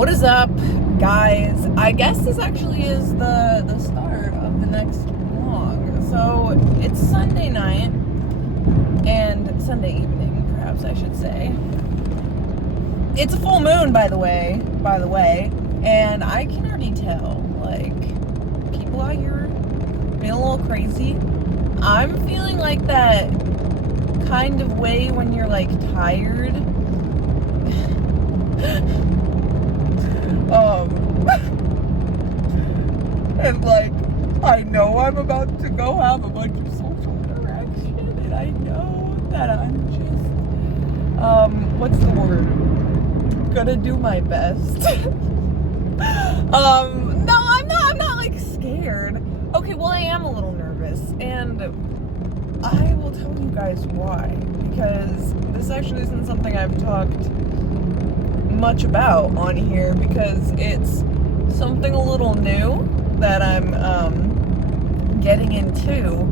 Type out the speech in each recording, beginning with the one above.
What is up, guys? I guess this actually is the start of the next vlog. So it's Sunday night and Sunday evening, perhaps I should say. It's a full moon, by the way, and I can already tell, like, people out here being a little crazy. I'm feeling like that kind of way when you're like tired. And like, I know I'm about to go have a bunch of social interaction, and I know that I'm just, what's the word? Gonna do my best. No, I'm not like scared. Okay, well, I am a little nervous, and I will tell you guys why, because this actually isn't something I've talked much about on here, because it's something a little new that I'm getting into,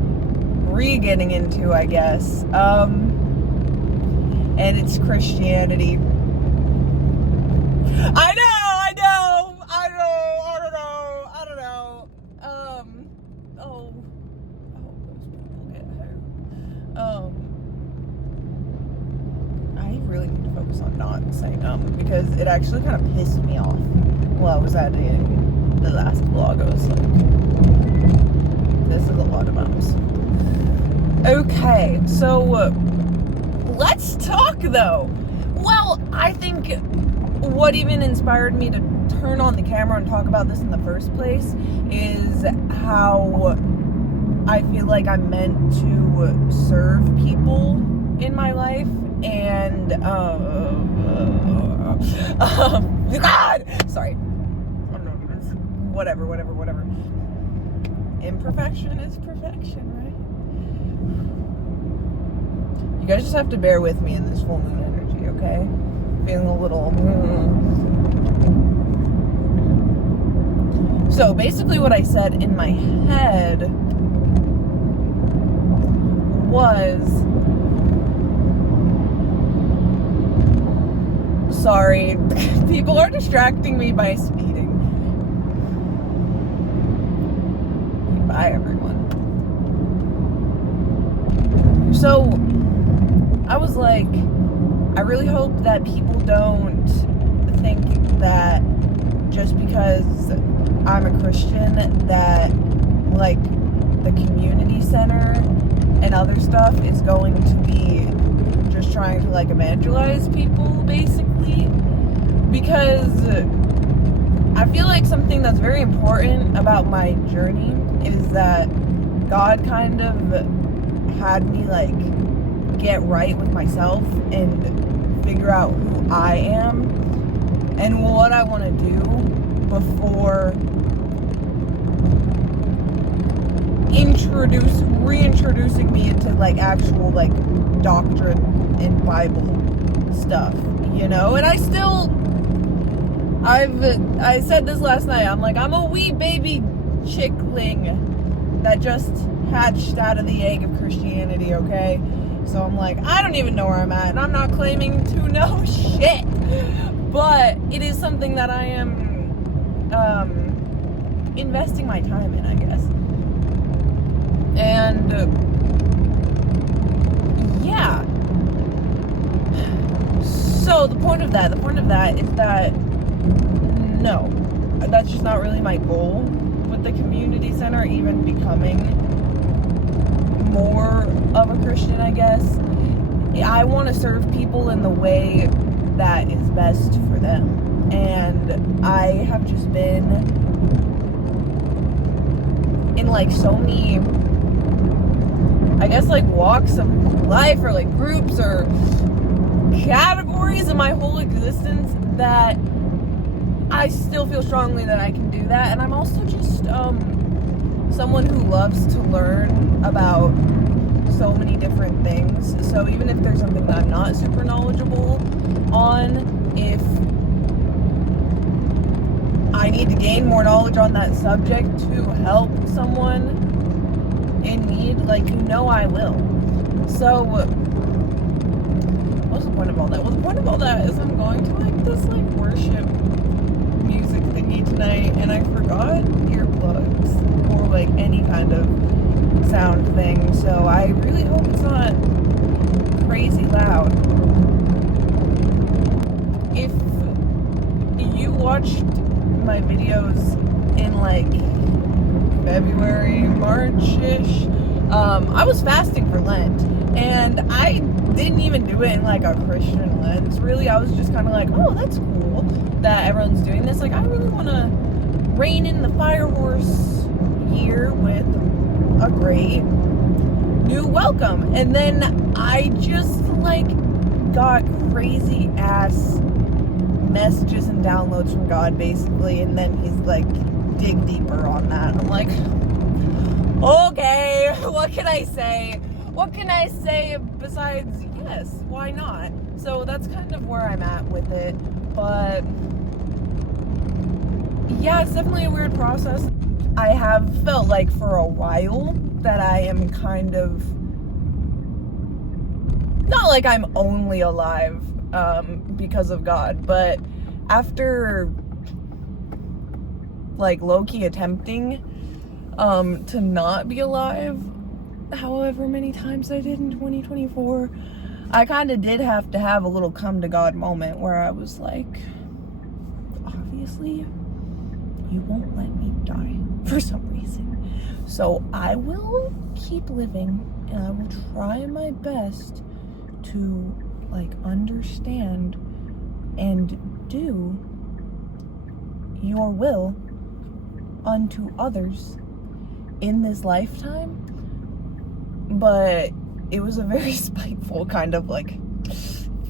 getting into, I guess, and it's Christianity. I don't know. Oh, those people get hurt. I really need to focus on not saying because it actually kind of pissed me off while I was editing the last vlog. I was like, this is a lot of ums. Okay, so let's talk though. Well, I think what even inspired me to turn on the camera and talk about this in the first place is how I feel like I'm meant to serve people in my life, and God, sorry, whatever. Imperfection is perfection, right? You guys just have to bear with me in this full moon energy, okay? Feeling a little. So basically, what I said in my head was, sorry, people are distracting me by speeding. Bye, everyone. So I was like, I really hope that people don't think that just because I'm a Christian that like the community center and other stuff is going to be just trying to like evangelize people, basically, because I feel like something that's very important about my journey is that God kind of had me like get right with myself and figure out who I am and what I want to do before reintroducing me into like actual like doctrine and Bible stuff, you know. And I said this last night, I'm like, I'm a wee baby chickling that just hatched out of the egg of Christianity, okay? So I'm like, I don't even know where I'm at, and I'm not claiming to know shit, but it is something that I am investing my time in, I guess. And yeah. So the point of that is that no, that's just not really my goal with the community center, even becoming more of a Christian, I guess. I want to serve people in the way that is best for them. And I have just been in like so many, I guess, like walks of life or like groups or categories in my whole existence that I still feel strongly that I can do that. And I'm also just someone who loves to learn about so many different things. So even if there's something that I'm not super knowledgeable on, if I need to gain more knowledge on that subject to help someone in need, like, you know I will. So what's the point of all that? Well, the point of all that is I'm going to like this like worship night and I forgot earplugs or like any kind of sound thing, so I really hope it's not crazy loud. If you watched my videos in like February, March-ish, I was fasting for Lent, and I didn't even do it in like a Christian lens. Really, I was just kind of like, oh, that's cool that everyone's doing this. Like, I really want to rein in the fire horse year with a great new welcome. And then I just like got crazy ass messages and downloads from God, basically, and then he's like, dig deeper on that. I'm like, okay, what can I say? What can I say besides yes, why not? So that's kind of where I'm at with it. But yeah, it's definitely a weird process. I have felt like for a while that I am kind of, not like I'm only alive because of God, but after like low-key attempting to not be alive however many times I did in 2024, I kind of did have to have a little come to God moment where I was like, obviously you won't let me die for some reason, so I will keep living and I will try my best to like understand and do your will unto others in this lifetime. But it was a very spiteful kind of like,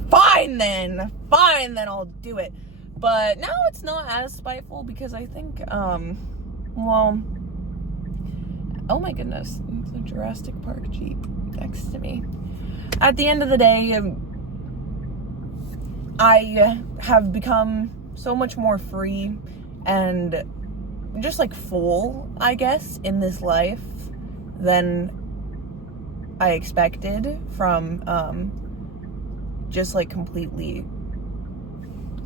fine then I'll do it. But now it's not as spiteful because I think well, oh my goodness, it's a Jurassic Park Jeep next to me. At the end of the day, I have become so much more free and just like full, I guess, in this life than I expected from just like completely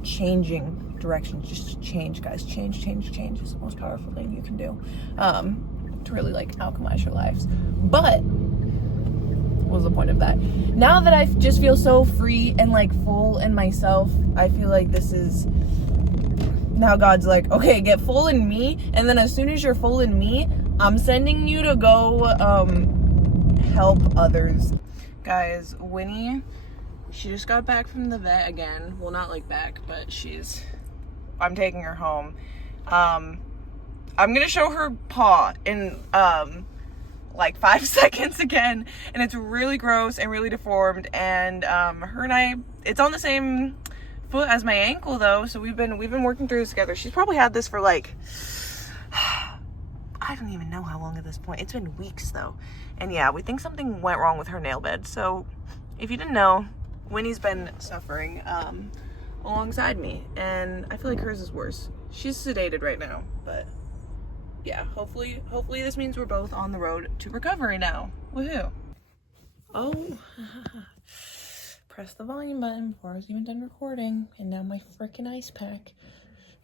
changing directions. Just change, guys. Change is the most powerful thing you can do to really like alchemize your lives. But what was the point of that? Now that I just feel so free and like full in myself, I feel like this is now God's like, okay, get full in me, and then as soon as you're full in me, I'm sending you to go help others. Guys, Winnie, she just got back from the vet again. Well, not like back, but I'm taking her home. I'm gonna show her paw in like 5 seconds again, and it's really gross and really deformed, and her and I, it's on the same foot as my ankle though, so we've been working through this together. She's probably had this for like I don't even know how long at this point. It's been weeks though. And yeah, we think something went wrong with her nail bed. So if you didn't know, Winnie's been suffering alongside me, and I feel like hers is worse. She's sedated right now, but yeah, hopefully this means we're both on the road to recovery now. Woohoo. Oh, press the volume button before I was even done recording, and now my freaking ice pack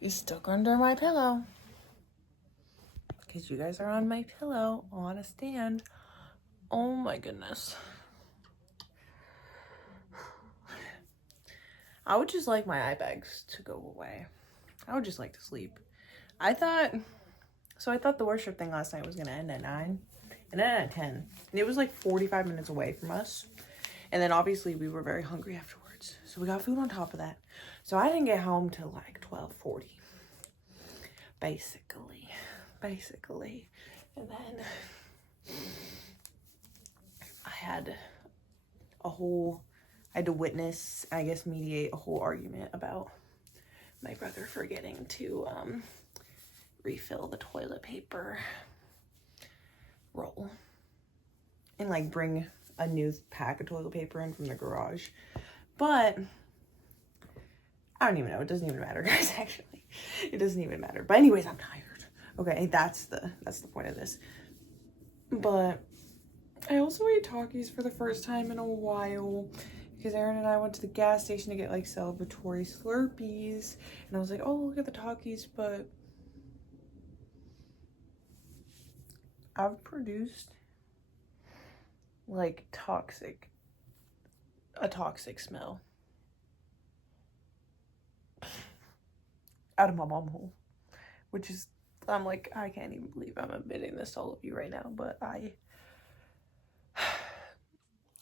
is stuck under my pillow. Because you guys are on my pillow on a stand. Oh my goodness. I would just like my eye bags to go away. I would just like to sleep. I thought the worship thing last night was going to end at 9. And it ended at 10. And it was like 45 minutes away from us. And then obviously we were very hungry afterwards. So we got food on top of that. So I didn't get home till like 12:40. Basically. And then I had to witness, I guess mediate a whole argument about my brother forgetting to refill the toilet paper roll and like bring a new pack of toilet paper in from the garage. But I don't even know. It doesn't even matter, guys, actually. It doesn't even matter. But anyways, I'm tired. Okay, that's the point of this. But I also ate Takis for the first time in a while because Aaron and I went to the gas station to get like celebratory Slurpees, and I was like, oh, look at the Takis, but I've produced like a toxic smell out of my mom hole, which is, I'm like, I can't even believe I'm admitting this to all of you right now, but I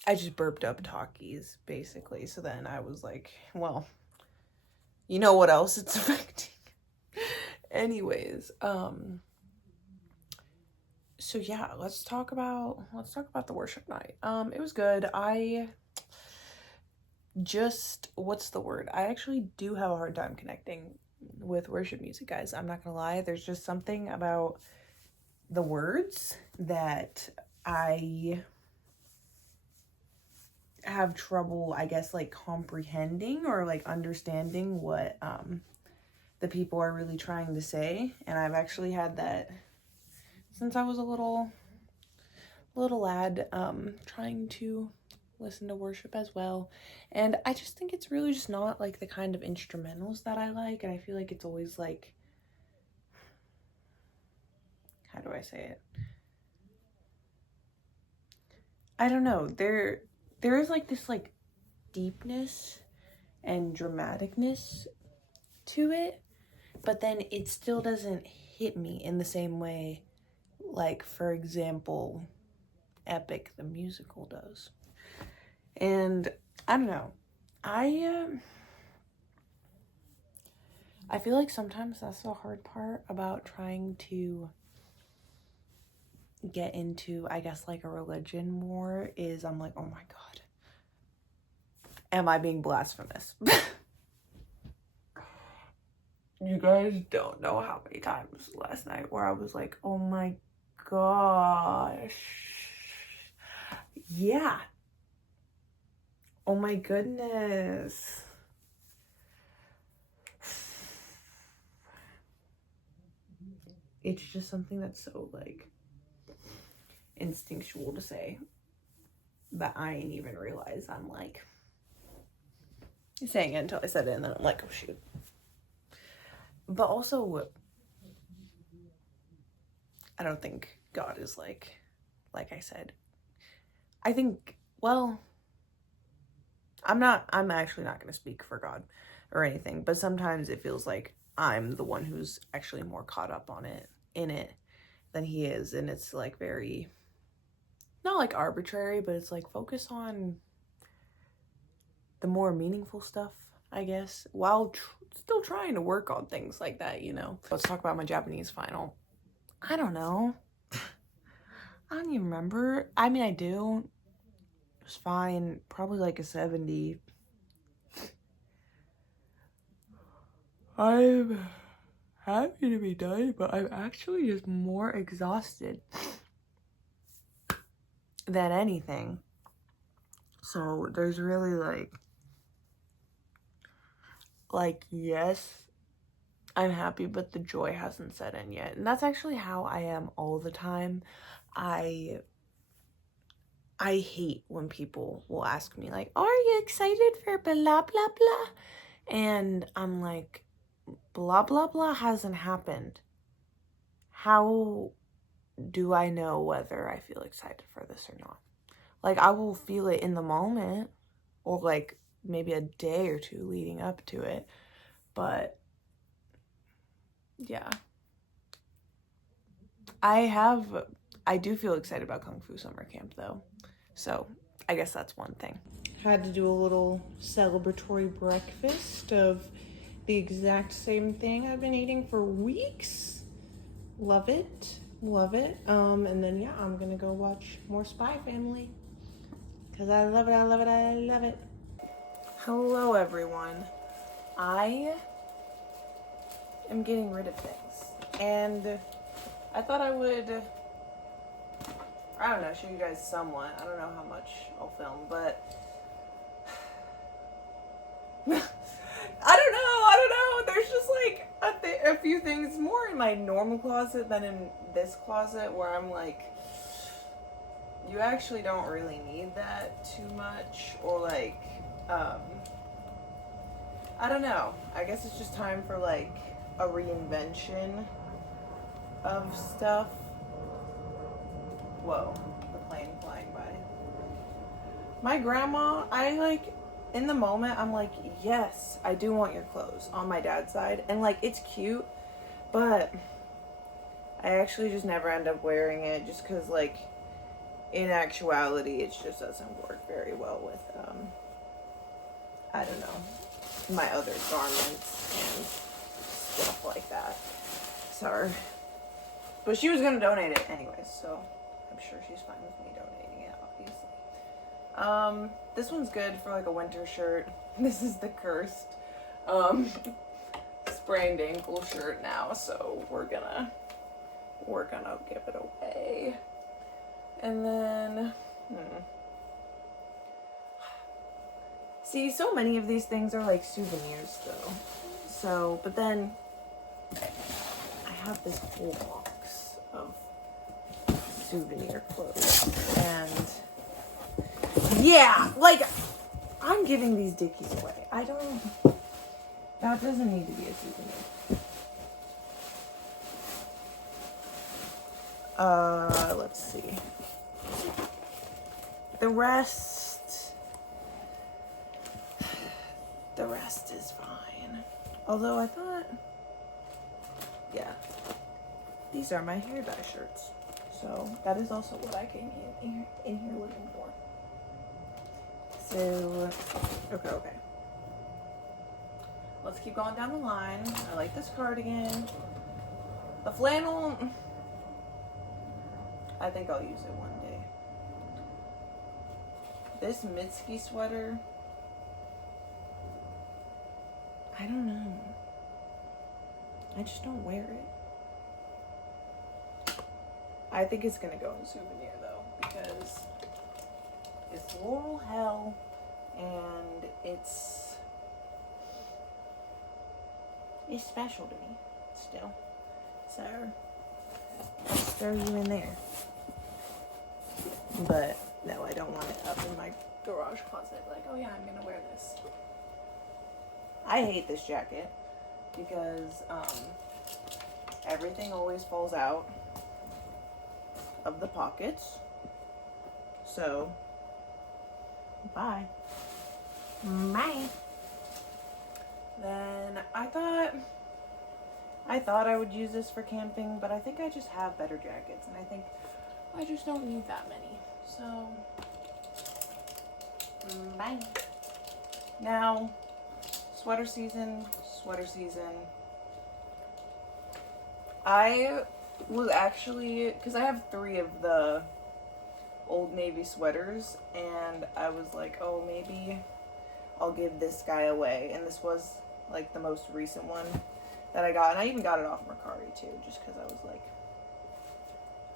just burped up Takis, basically. So then I was like, well, you know what else it's affecting? Anyways, so yeah, let's talk about the worship night. It was good. What's the word? I actually do have a hard time connecting with worship music, guys. I'm not gonna lie. There's just something about the words that I have trouble, I guess, like comprehending or like understanding what the people are really trying to say. And I've actually had that since I was a little lad, trying to listen to worship as well. And I just think it's really just not like the kind of instrumentals that I like. And I feel like it's always like, how do I say it? I don't know. There is like this like deepness and dramaticness to it, but then it still doesn't hit me in the same way, like, for example, Epic the musical does. And I don't know. I feel like sometimes that's the hard part about trying to get into, I guess, like a religion more, is I'm like, oh my God, am I being blasphemous? You guys don't know how many times last night where I was like, oh my gosh. Yeah. Oh my goodness. It's just something that's so like instinctual to say, but I ain't even realize I'm like saying it until I said it, and then I'm like, oh shoot. But also, I don't think God is like I said, I think, well, I'm actually not going to speak for God or anything, but sometimes it feels like I'm the one who's actually more caught up in it than he is. And it's like very, not like arbitrary, but it's like focus on the more meaningful stuff, I guess, while still trying to work on things like that, you know. Let's talk about my Japanese final. I don't know. I don't even remember. I mean, I do. It was fine. Probably like a 70. I'm happy to be done, but I'm actually just more exhausted than anything. So there's really like yes, I'm happy, but the joy hasn't set in yet. And that's actually how I am all the time. I hate when people will ask me like, oh, are you excited for blah blah blah? And I'm like, blah blah blah hasn't happened. How do I know whether I feel excited for this or not? Like, I will feel it in the moment, or like maybe a day or two leading up to it. But yeah, I do feel excited about Kung Fu Summer Camp though. So I guess that's one thing. Had to do a little celebratory breakfast of the exact same thing I've been eating for weeks. Love it. Love it. And then yeah, I'm gonna go watch more Spy Family. Cause I love it, I love it, I love it. Hello everyone. I am getting rid of things. And I thought I would, I don't know, show you guys somewhat. I don't know how much I'll film, but I don't know. There's just like a few things more in my normal closet than in this closet where I'm like, you actually don't really need that too much, or like, I don't know. I guess it's just time for like a reinvention of stuff. Whoa, the plane flying by. My grandma, in the moment, I'm like, yes, I do want your clothes on my dad's side. And, like, it's cute, but I actually just never end up wearing it just because, like, in actuality, it just doesn't work very well with, I don't know, my other garments and stuff like that. Sorry. But she was going to donate it anyways, so I'm sure she's fine with me donating it, obviously. This one's good for like a winter shirt. This is the cursed, sprained ankle shirt now, so we're gonna give it away. And then, see, so many of these things are like souvenirs though. So, but then I have this whole box of souvenir clothes. And yeah, like, I'm giving these dickies away. That doesn't need to be a souvenir. Let's see. The rest is fine. Although I thought, yeah, these are my hair dye shirts. So that is also what I came in here looking for. So, okay. Let's keep going down the line. I like this cardigan. The flannel, I think I'll use it one day. This Mitski sweater, I don't know. I just don't wear it. I think it's gonna go in souvenir though, because it's Laurel Hell and it's special to me still. So let's throw you in there. But no, I don't want it up in my garage closet. Like, oh yeah, I'm gonna wear this. I hate this jacket because everything always falls out of the pockets. So bye. Then I thought I would use this for camping, but I think I just have better jackets, and I think I just don't need that many. So bye. Now, sweater season. I was actually, because I have 3 of the Old Navy sweaters, and I was like, oh, maybe I'll give this guy away. And this was like the most recent one that I got, and I even got it off Mercari too, just because I was like,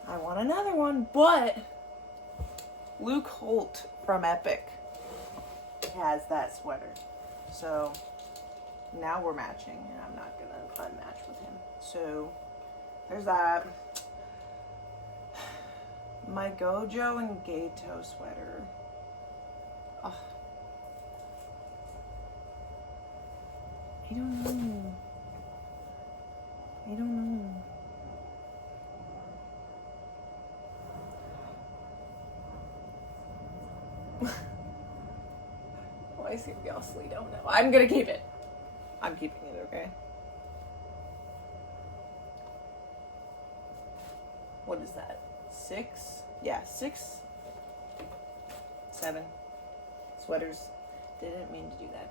I want another one. But Luke Holt from Epic has that sweater, so now we're matching, and I'm not gonna unmatch with him. So there's that. My Gojo and Gato sweater. Oh. I don't know. Why seriously don't know. I'm gonna keep it. I'm keeping it, okay? What is that? 6? Yeah, 6, 7 sweaters. Didn't mean to do that.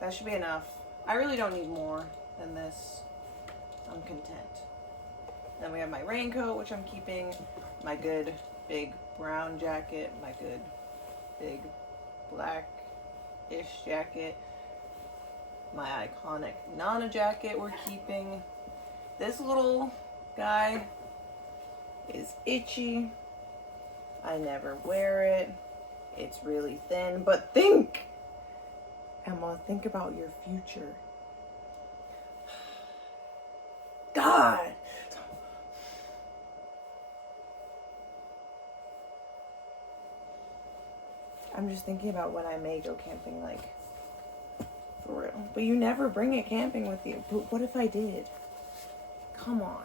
That should be enough. I really don't need more than this. I'm content. Then we have my raincoat, which I'm keeping. My good big brown jacket. My good big black-ish jacket. My iconic Nana jacket we're keeping. This little guy is itchy. I never wear it. It's really thin. But think, Emma, think about your future. God. I'm just thinking about when I may go camping, like, for real. But you never bring it camping with you. But what if I did? Come on.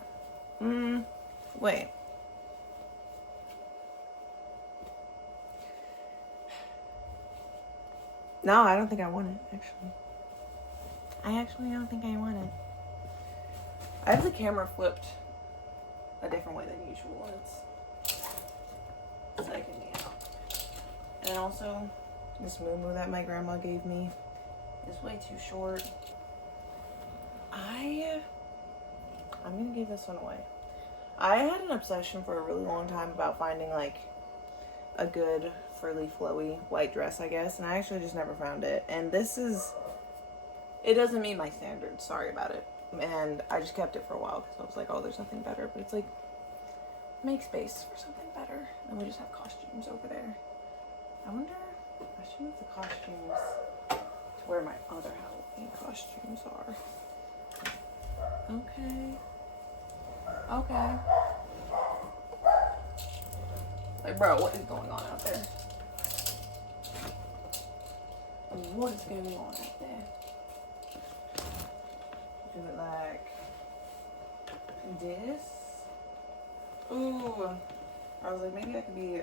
Wait. No, I don't think I want it, actually. I actually don't think I want it. I have the camera flipped a different way than usual. It's psyching me out. And also, this moo-moo that my grandma gave me is way too short. I'm gonna give this one away. I had an obsession for a really long time about finding like a good frilly flowy white dress, I guess, and I actually just never found it. And it doesn't meet my standards, sorry about it. And I just kept it for a while because I was like, oh, there's nothing better. But it's like, make space for something better. And we just have costumes over there. I wonder, I should move the costumes to where my other Halloween costumes are. Okay. Like, bro, what is going on out there? What is going on out there? Do it like this. Ooh. I was like, maybe I could be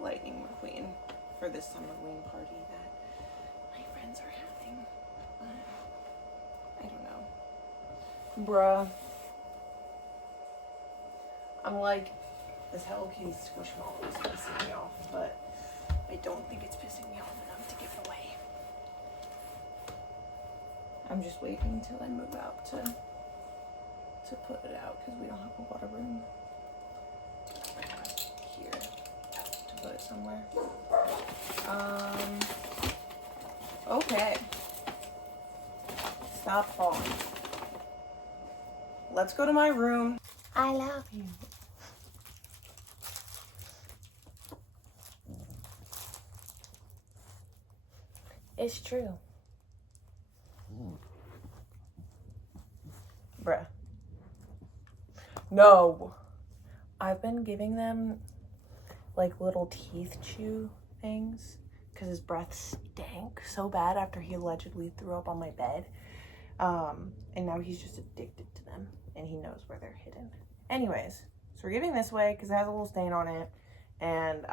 Lightning McQueen for this Halloween party that my friends are having. I don't know. Bruh. I'm like, this Hello Kitty Squishmallow is pissing me off, but I don't think it's pissing me off enough to give it away. I'm just waiting until I move out to put it out because we don't have a lot of room here to put it somewhere. Okay. Stop falling. Let's go to my room. I love you. It's true. Bruh. No. I've been giving them like little teeth chew things because his breath stank so bad after he allegedly threw up on my bed. And now he's just addicted to them and he knows where they're hidden. Anyways, so we're giving this away because it has a little stain on it. And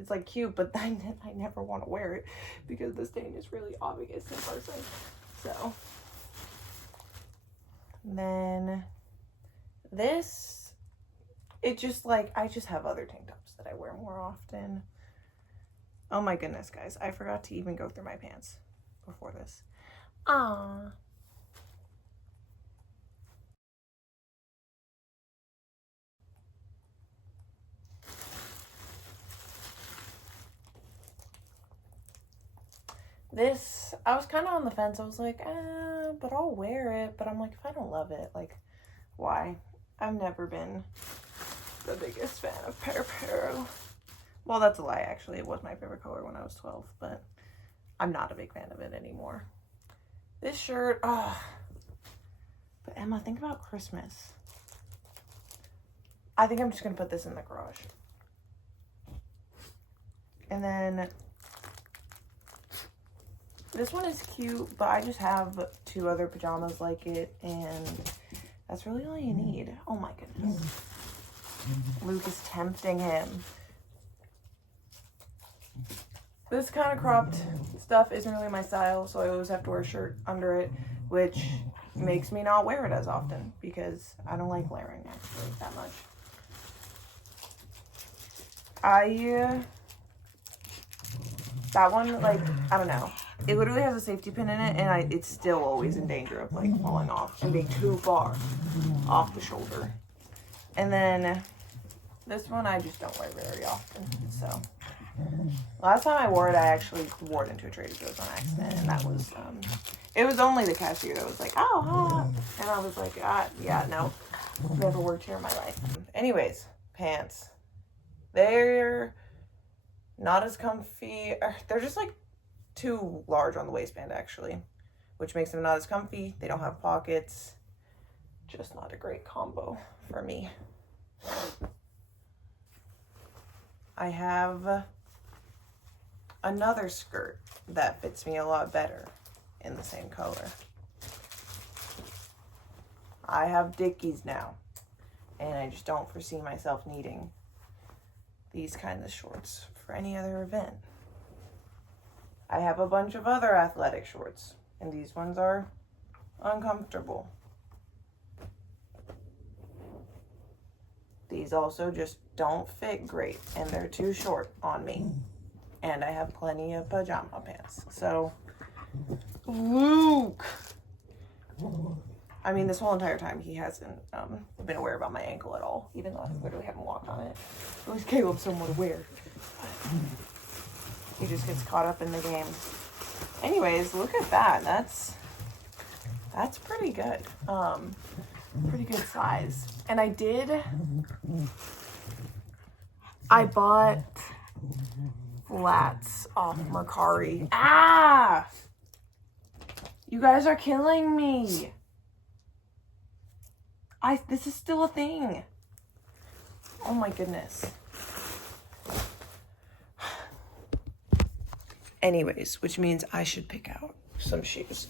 it's like cute, but I never want to wear it because the stain is really obvious in person. So, and then this, it just like, I just have other tank tops that I wear more often. Oh my goodness, guys, I forgot to even go through my pants before this. Aww. This, I was kind of on the fence. I was like, but I'll wear it. But I'm like, if I don't love it, like, why? I've never been the biggest fan of Pero. Well, that's a lie, actually. It was my favorite color when I was 12, but I'm not a big fan of it anymore. This shirt, but Emma, think about Christmas. I think I'm just going to put this in the garage. And then this one is cute, but I just have 2 other pajamas like it, and that's really all you need. Oh my goodness. Luke is tempting him. This kind of cropped stuff isn't really my style, so I always have to wear a shirt under it, which makes me not wear it as often because I don't like layering actually that much. That one, like, I don't know. It literally has a safety pin in it, and it's still always in danger of, like, falling off and being too far off the shoulder. And then this one I just don't wear very often, so. Last time I wore it, I actually wore it into a Trader Joe's on accident, and that was, it was only the cashier that was like, oh, hot. And I was like, yeah, no, never worked here in my life. Anyways, pants. They're not as comfy. They're just like too large on the waistband actually, which makes them not as comfy. They don't have pockets. Just not a great combo for me. I have another skirt that fits me a lot better in the same color. I have Dickies now. And I just don't foresee myself needing these kinds of shorts for any other event. I have a bunch of other athletic shorts, and these ones are uncomfortable. These also just don't fit great, and they're too short on me. And I have plenty of pajama pants. So, Luke! I mean, this whole entire time he hasn't been aware about my ankle at all, even though I literally haven't walked on it. At least Caleb's somewhat aware. He just gets caught up in the game. Anyways, look at that. That's pretty good. Pretty good size. And I bought flats off Mercari. Ah! You guys are killing me. This is still a thing. Oh my goodness. Anyways, which means I should pick out some shoes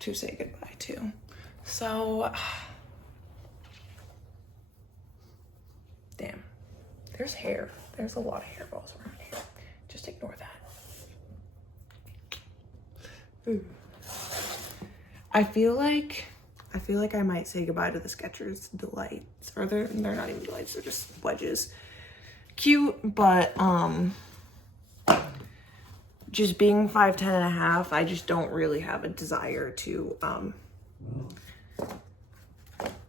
to say goodbye to. So, damn, there's hair. There's a lot of hairballs around here. Just ignore that. Ooh. I feel like I might say goodbye to the Skechers Delights, or they're not even Delights, they're just wedges. Cute, but just being 5'10" and a half, I just don't really have a desire to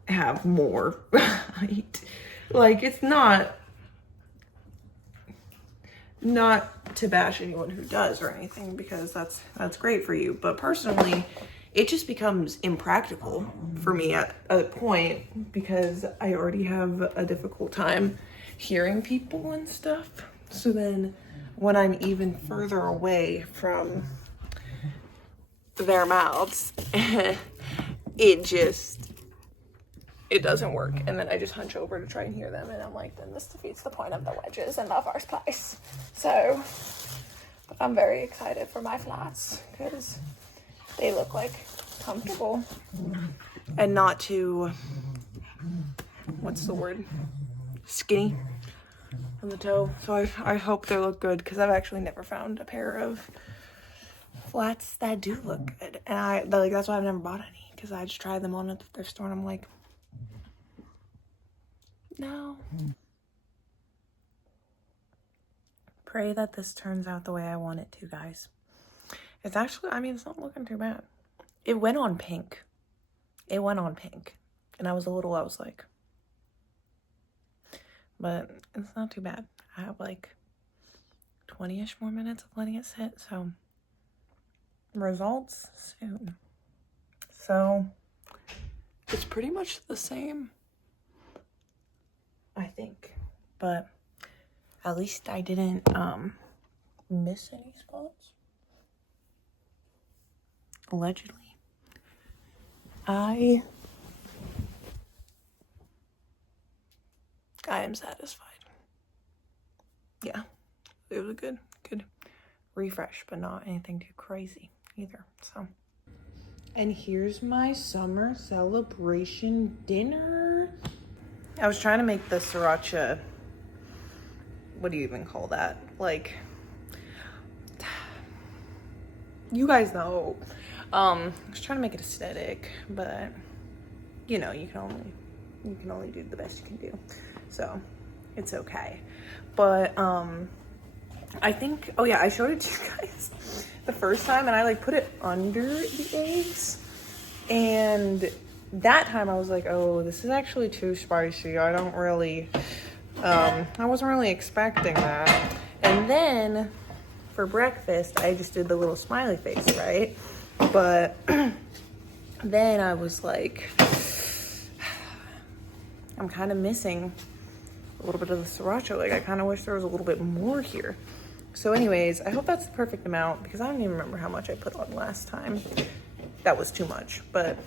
have more height. Like, it's not to bash anyone who does or anything, because that's great for you, but personally it just becomes impractical for me at a point, because I already have a difficult time hearing people and stuff. So then when I'm even further away from their mouths, it doesn't work. And then I just hunch over to try and hear them, and I'm like, then this defeats the point of the wedges in the first place. So I'm very excited for my flats, because they look like comfortable and not too, what's the word, skinny on the toe. So I hope they look good, because I've actually never found a pair of flats that do look good, and that's why I've never bought any, because I just tried them on at the thrift store and I'm like, no. Pray that this turns out the way I want it to, guys. It's actually, I mean, it's not looking too bad. It went on pink. And I was like, but it's not too bad. I have like 20-ish more minutes of letting it sit, so results soon. So it's pretty much the same, I think, but at least I didn't miss any spots. Allegedly. I am satisfied. Yeah, it was a good refresh, but not anything too crazy either. So, and here's my summer celebration dinner. I was trying to make the sriracha, what do you even call that? Like, you guys know. I was trying to make it aesthetic, but you know, you can only do the best you can do. So it's okay. But I think, oh yeah, I showed it to you guys the first time, and I like put it under the eggs, and that time I was like, oh, this is actually too spicy. I don't really I wasn't really expecting that. And then for breakfast I just did the little smiley face, right? But then I was like, I'm kind of missing a little bit of the sriracha. Like, I kind of wish there was a little bit more here. So anyways, I hope that's the perfect amount, because I don't even remember how much I put on last time. That was too much, but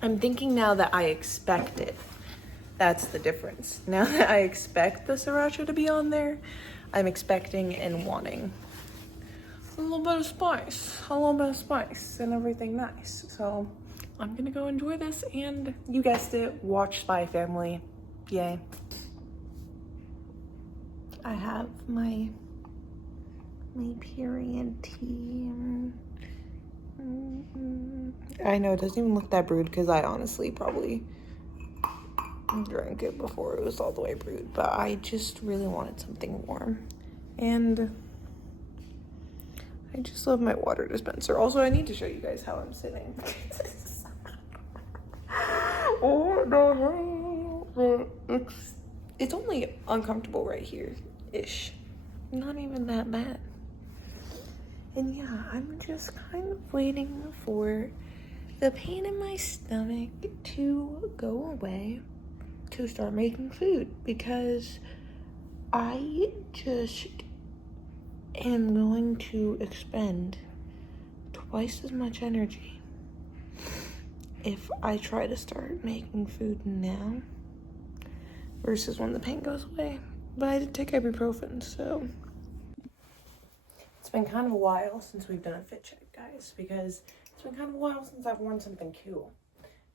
I'm thinking now that I expect it. That's the difference. Now that I expect the sriracha to be on there, I'm expecting and wanting a little bit of spice and everything nice. So I'm gonna go enjoy this and, you guessed it, watch Spy Family. Yay. I have my period tea. I know it doesn't even look that brewed because I honestly probably drank it before it was all the way brewed, but I just really wanted something warm. And I just love my water dispenser. Also, I need to show you guys how I'm sitting. Oh no, it's only uncomfortable right here-ish. Not even that bad. And yeah, I'm just kind of waiting for the pain in my stomach to go away to start making food, because I just am going to expend twice as much energy if I try to start making food now versus when the pain goes away. But I did take ibuprofen, so it's been kind of a while since we've done a fit check, guys, because it's been kind of a while since I've worn something cool.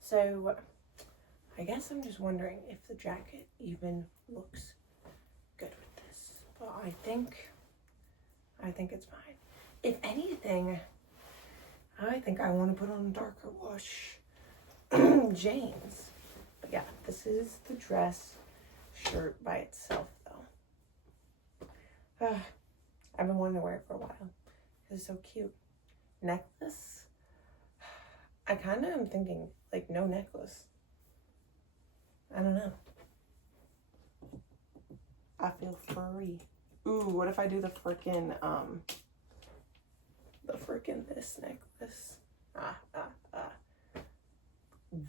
So I guess I'm just wondering if the jacket even looks good with this. But I think it's fine. If anything, I think I want to put on a darker wash jeans. But yeah, this is the dress shirt by itself, though. I've been wanting to wear it for a while because it's so cute. Necklace? I kind of am thinking, like, no necklace. I don't know. I feel furry. Ooh, what if I do the frickin', this necklace?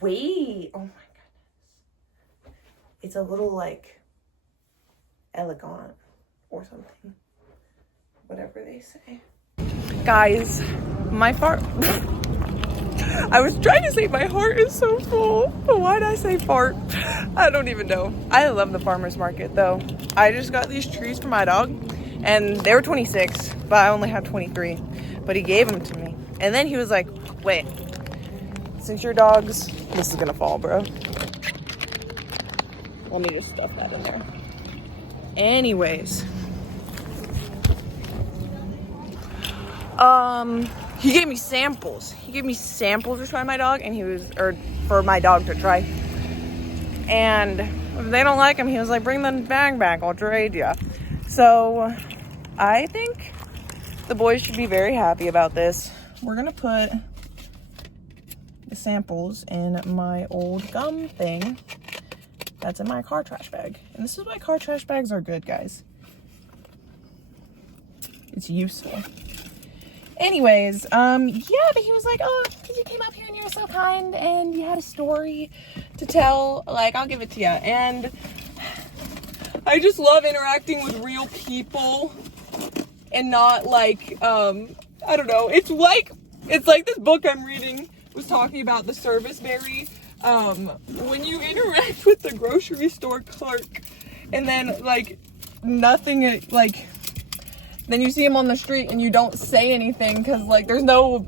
Wait, oh my goodness. It's a little, like, elegant or something. Whatever they say. Guys, my fart. I was trying to say my heart is so full, but why'd I say fart? I don't even know. I love the farmer's market though. I just got these trees for my dog and they were 26, but I only have 23. But he gave them to me. And then he was like, wait, since your dog's, this is gonna fall, bro. Let me just stuff that in there. Anyways. He gave me samples. He gave me samples to try my dog, and for my dog to try. And if they don't like him, he was like, bring the bag back, I'll trade ya. So I think the boys should be very happy about this. We're gonna put the samples in my old gum thing that's in my car trash bag. And this is why car trash bags are good, guys. It's useful. Anyways, yeah, but he was like, oh, because you came up here and you were so kind and you had a story to tell, like, I'll give it to you. And I just love interacting with real people and not like, I don't know, it's like this book I'm reading was talking about the service berry. When you interact with the grocery store clerk and then like nothing, like, then you see him on the street and you don't say anything because like there's no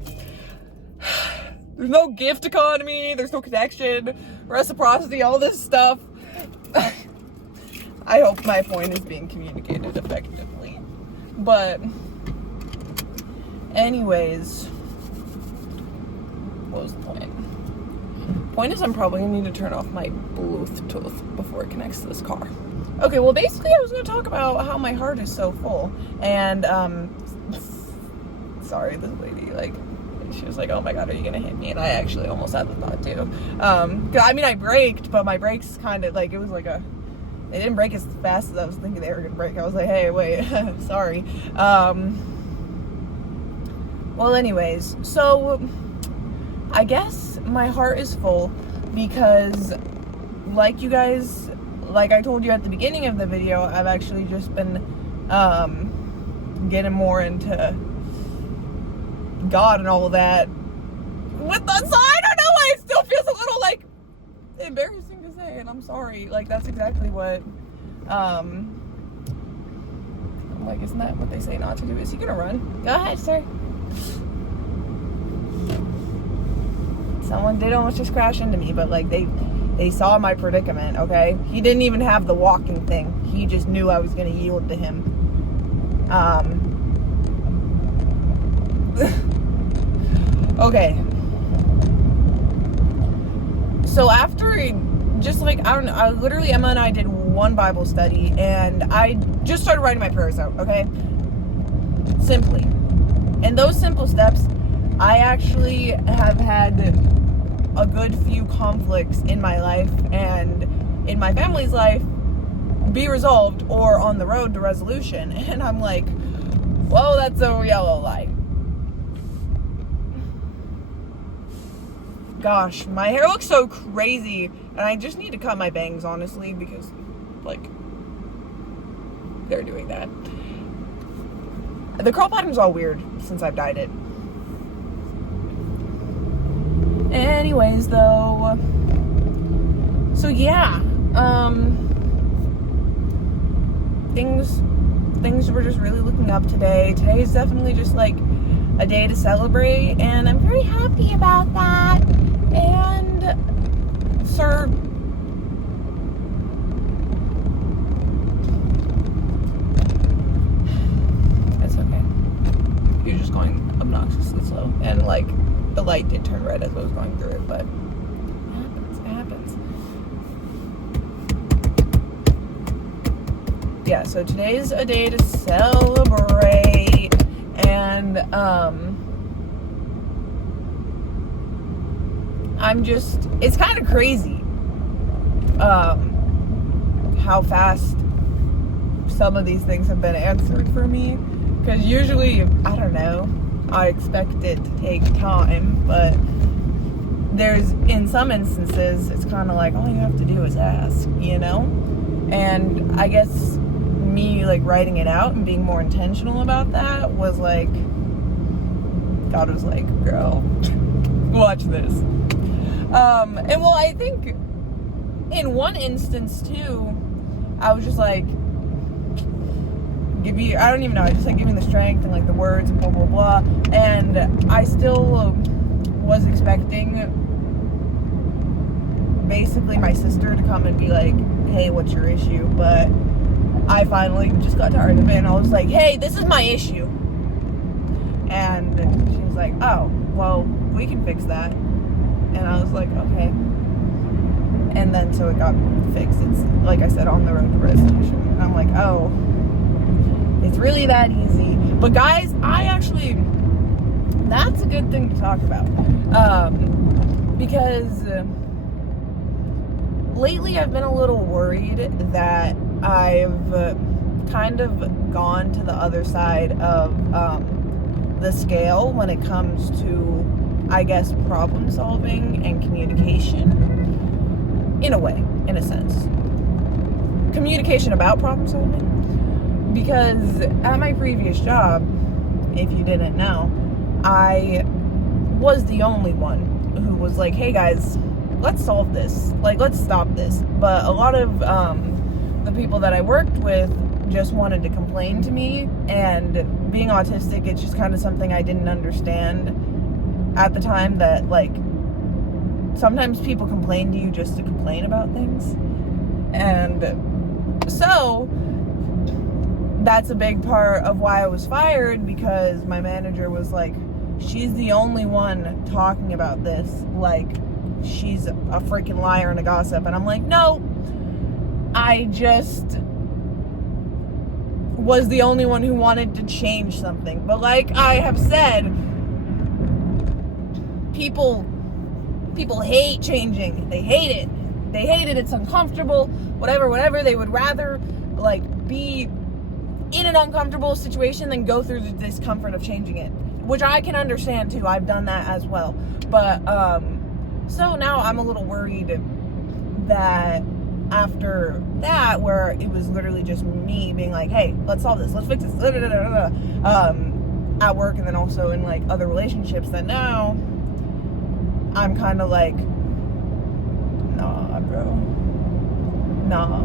gift economy, there's no connection, reciprocity, all this stuff. I hope my point is being communicated effectively. But anyways, what was the point? Point is I'm probably gonna need to turn off my Bluetooth before it connects to this car. Okay, well basically I was gonna talk about how my heart is so full. And sorry, this lady, like, she was like, oh my god, are you gonna hit me? And I actually almost had the thought too. I mean, I braked, but my brakes kind of like, it was like they didn't brake as fast as I was thinking they were gonna brake. I was like, hey, wait, sorry. Well, anyways, so I guess my heart is full because like you guys, like I told you at the beginning of the video, I've actually just been getting more into God and all of that. With the, so I don't know why it still feels a little like embarrassing to say, and I'm sorry. Like that's exactly what like, isn't that what they say not to do? Is he gonna run? Go ahead, sir. someone did almost just crash into me, but like they saw my predicament, okay? He didn't even have the walking thing. He just knew I was going to yield to him. Okay. So after just like, I don't know, literally Emma and I did one Bible study, and I just started writing my prayers out, okay? Simply. And those simple steps, I actually have had a good few conflicts in my life and in my family's life be resolved or on the road to resolution. And I'm like, whoa, that's a yellow light. Gosh, my hair looks so crazy, and I just need to cut my bangs, honestly, because, like, they're doing that. The curl pattern's all weird since I've dyed it. Anyways, though, so yeah, things were just really looking up today. Today is definitely just like a day to celebrate, and I'm very happy about that. And sir, it's okay. You're just going obnoxiously slow, and like the light did turn red as I was going through it, but it happens. Yeah, so today's a day to celebrate, and it's kind of crazy how fast some of these things have been answered for me, because usually, I don't know, I expect it to take time, but in some instances, it's kind of like all you have to do is ask, you know? And I guess me like writing it out and being more intentional about that was like, God was like, girl, watch this. And well, I think in one instance too, I was just like, I don't even know, I just like giving the strength and like the words and blah blah blah, and I still was expecting basically my sister to come and be like, hey, what's your issue? But I finally just got tired of it, and I was like, hey, this is my issue. And she was like, oh, well, we can fix that. And I was like, okay. And then so it got fixed. It's, like I said, on the road to resolution. And I'm like, oh, it's really that easy. But guys, that's a good thing to talk about. Because lately I've been a little worried that I've kind of gone to the other side of the scale when it comes to, I guess, problem solving and communication. In a way, in a sense. Communication about problem solving. Because at my previous job, if you didn't know, I was the only one who was like, hey guys, let's solve this. Like, let's stop this. But a lot of the people that I worked with just wanted to complain to me, and being autistic, it's just kind of something I didn't understand at the time, that like sometimes people complain to you just to complain about things. And so that's a big part of why I was fired, because my manager was like, she's the only one talking about this, like she's a freaking liar and a gossip. And I'm like, no, I just was the only one who wanted to change something. But like I have said, people hate changing. They hate it. It's uncomfortable, whatever. They would rather like be in an uncomfortable situation than go through the discomfort of changing it, which I can understand too. I've done that as well. But so now I'm a little worried that after that, where it was literally just me being like, hey, let's solve this, let's fix this, at work, and then also in like other relationships, that now I'm kind of like, nah, bro, nah.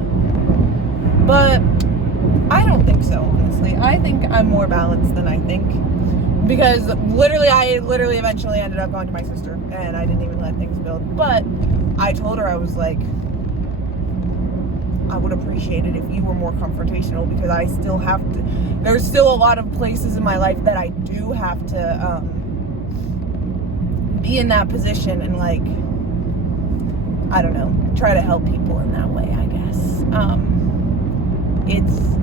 But I don't think so, honestly. I think I'm more balanced than I think. because I literally eventually ended up going to my sister, and I didn't even let things build. But I told her, I was like, I would appreciate it if you were more confrontational, because I still have to, there's still a lot of places in my life that I do have to be in that position and, like, I don't know, try to help people in that way, I guess. It's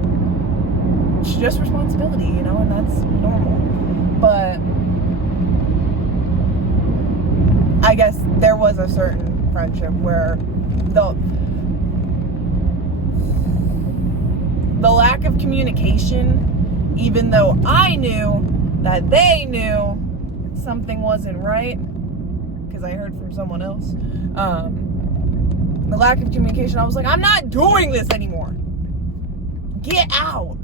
just responsibility, you know, and that's normal. But I guess there was a certain friendship where the lack of communication, even though I knew that they knew something wasn't right, because I heard from someone else, the lack of communication, I was like, I'm not doing this anymore. Get out.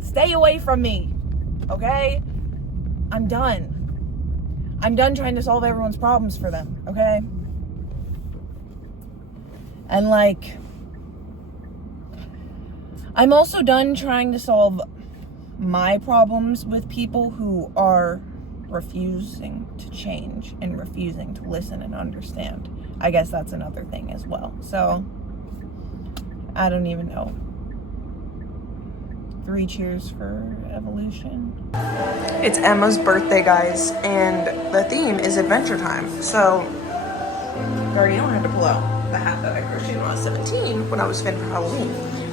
Stay away from me. Okay? I'm done. I'm done trying to solve everyone's problems for them. Okay? And, like, I'm also done trying to solve my problems with people who are refusing to change and refusing to listen and understand. I guess that's another thing as well. So, I don't even know. 3 cheers for evolution. It's Emma's birthday, guys, and the theme is adventure time. So, Guardian had to pull out the hat that I crocheted when I was 17 when I was fit for Halloween.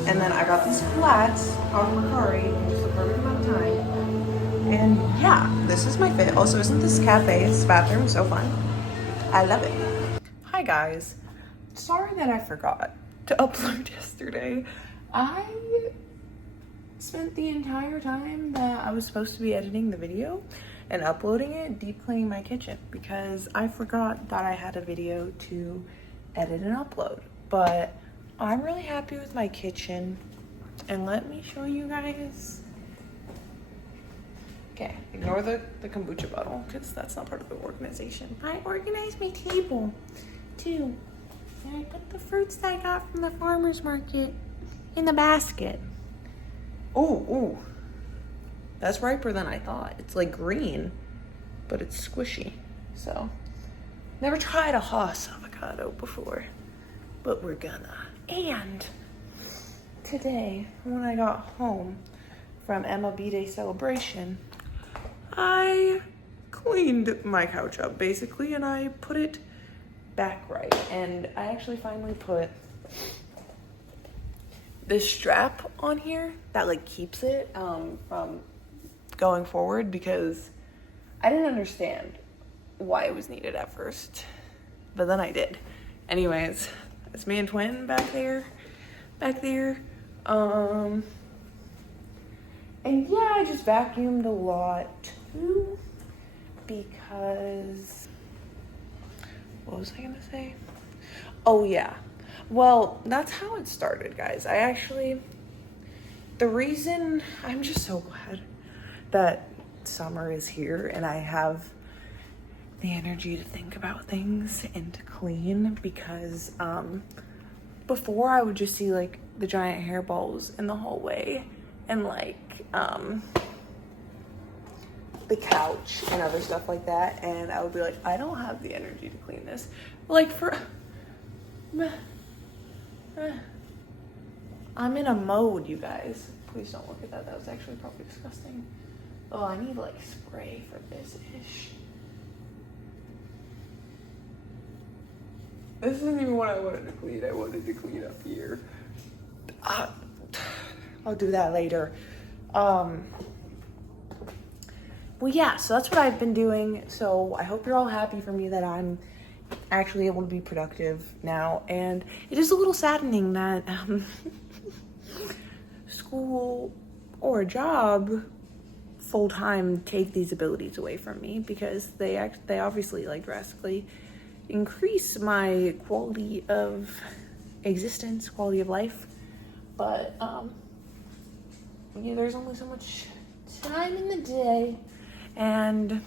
And then I got these flats off Mercari in just the perfect amount of time. And yeah, this is my fit. Also, isn't this cafe, this bathroom so fun? I love it. Hi guys. Sorry that I forgot to upload yesterday. I spent the entire time that I was supposed to be editing the video and uploading it deep cleaning my kitchen, because I forgot that I had a video to edit and upload. But I'm really happy with my kitchen, and let me show you guys. Okay, ignore the kombucha bottle, because that's not part of the organization. I organized my table too, and I put the fruits that I got from the farmer's market in the basket. Ooh, that's riper than I thought. It's like green, but it's squishy. So, never tried a Haas avocado before, but we're gonna. And today, when I got home from Emma B-Day celebration, I cleaned my couch up basically, and I put it back right. And I actually finally put this strap on here that like keeps it from going forward, because I didn't understand why it was needed at first, but then I did. Anyways, it's me and Twin back there. And yeah, I just vacuumed a lot too, because what was I gonna say? Oh yeah. Well, that's how it started, guys. The reason I'm just so glad that summer is here and I have the energy to think about things and to clean, because before I would just see like the giant hairballs in the hallway and like the couch and other stuff like that, and I would be like, I don't have the energy to clean this. Like I'm in a mode, you guys. Please don't look at that. That was actually probably disgusting. Oh, I need like spray for this ish. This isn't even what I wanted to clean. I wanted to clean up here. I'll do that later. Well, yeah, so that's what I've been doing. So I hope you're all happy for me that I'm actually able to be productive now. And it is a little saddening that school or a job full-time take these abilities away from me, because they obviously like drastically increase my quality of existence, quality of life. But yeah, there's only so much time in the day, and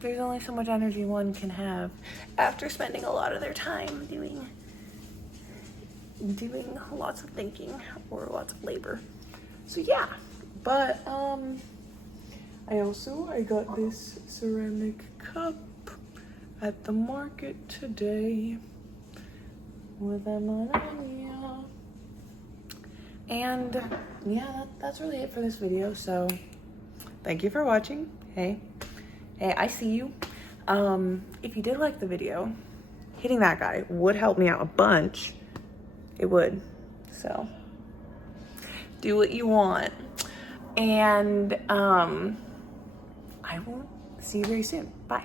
there's only so much energy one can have after spending a lot of their time doing lots of thinking or lots of labor. So yeah, but I I got this ceramic cup at the market today with a Melania. And yeah, that's really it for this video. So thank you for watching. Hey, I see you. If you did like the video, hitting that guy would help me out a bunch. It would. So do what you want. And I will see you very soon. Bye.